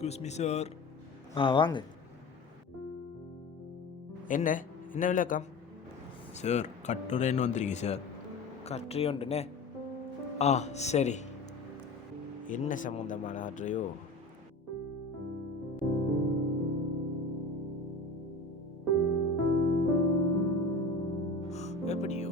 Excuse me sir. வாங்க. என்ன என்ன விளக்கம்? சார் கட்டுரைன்னு வந்திருக்கு சார். கட்டுரை உண்டுண்ணே. சரி. என்ன சம்மந்தமான ஆற்றையோ? எப்படியோ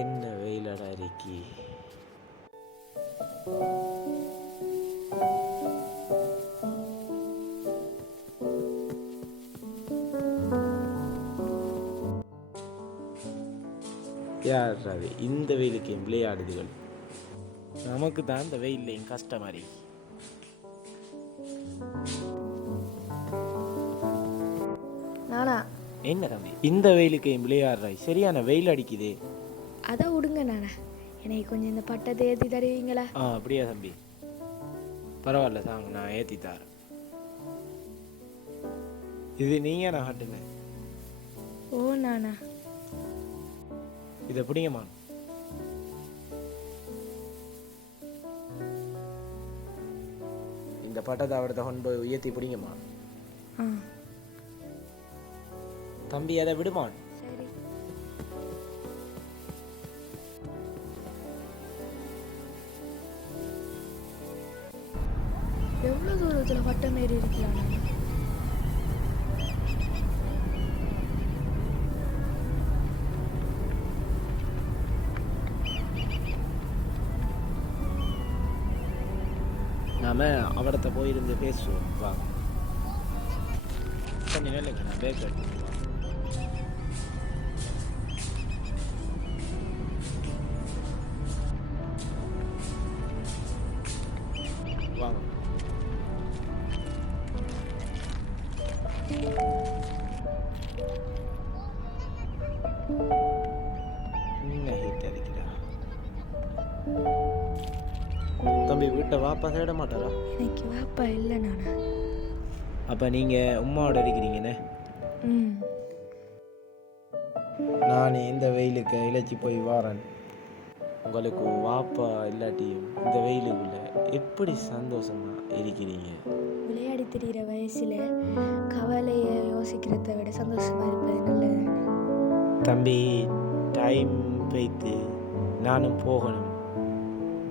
என்ன வெயிலடா இருக்கி. யார் அது இந்த வெயிலுக்கு விளையாடுதுகள்? நமக்கு தான் இந்த வெயில்லையும் கஷ்டமாரி. நானா? என்ன தம்பி இந்த வெயிலுக்கு விளையாடுறாய்? சரியான வெயில் அடிக்குதே. அதை விடுங்க நானா, எனக்கு கொஞ்சம் இந்த பட்டத்தை ஏற்றி தருவீங்களா? அப்படியா தம்பி? பரவாயில்ல தாங்க, நான் ஏற்றி தரேன். இது நீங்கள் நான் ஹட்டுங்க. ஓ நானா? இதை பிடிங்கம்மா. இந்த பட்டத்தை அவடத்தை கொண்டு போய் உயர்த்தி பிடிங்கம்மா. தம்பி அதை விடுமான். சரி. எவ்வளோ தூரத்தில் பட்டம் ஏறி இருக்கலாம்? நாம அவடத்தை போயிருந்து பேசுவோம். வாங்க கொஞ்சம் நேரம் நான் பேக் எடுத்து வாங்க. என்ன ஹீட் அடிக்கிறா தம்பி? வீட்டை வாப்பா தேட மாட்டாரா? எனக்கு வாப்பா இல்லை நானா. அப்போ நீங்கள் உம்மாவோட இருக்கிறீங்கண்ணே. நான் இந்த வெயிலுக்கு இழைச்சி போய் வாரேன். உங்களுக்கு வாப்பா இல்லாட்டியும் இந்த வெயிலுக்குள்ள எப்படி சந்தோஷமா இருக்கிறீங்க? விளையாடி திரிகிற வயசில் கவலையை யோசிக்கிறத விட சந்தோஷமா இருப்பது நல்லது. தம்பி டைம் வைத்து நானும் போகணும்.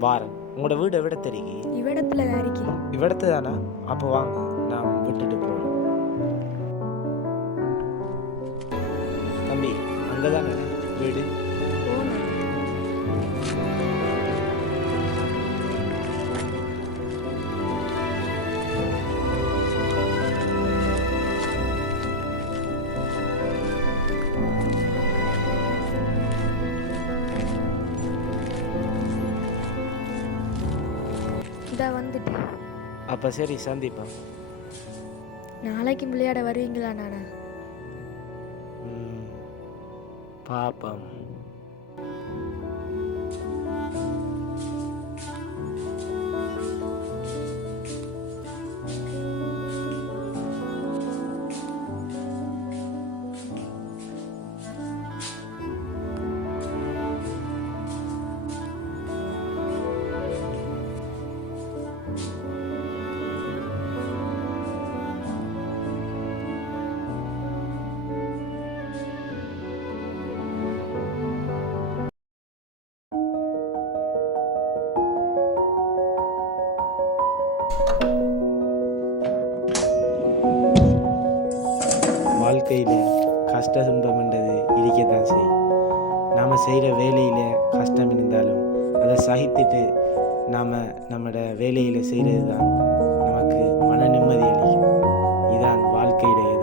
வாரன். உங்களோட வீடு எவிட தெரியுங்க? இவ்விடத்துல தான் இருக்கி. இவ்விடத்து தானா? அப்போ வாங்க நான் விட்டுட்டு போகிறேன். தம்பி அங்கே தானே வீடு? இதான் வந்துட்டேன். அப்போ சரி சந்திப்போம். நாளைக்கு விளையாட வருவீங்களா நானா? பாப்பம். வாழ்க்கையில் கஷ்ட துன்பம்ன்றது இருக்கத்தான் செய்யும். நாம் செய்கிற வேலையில் கஷ்டம் இருந்தாலும் அதை சகித்துட்டு நாம் நம்மளோட வேலையில் செய்கிறது தான் நமக்கு மன நிம்மதி அளிக்கும். இதான் வாழ்க்கையுடைய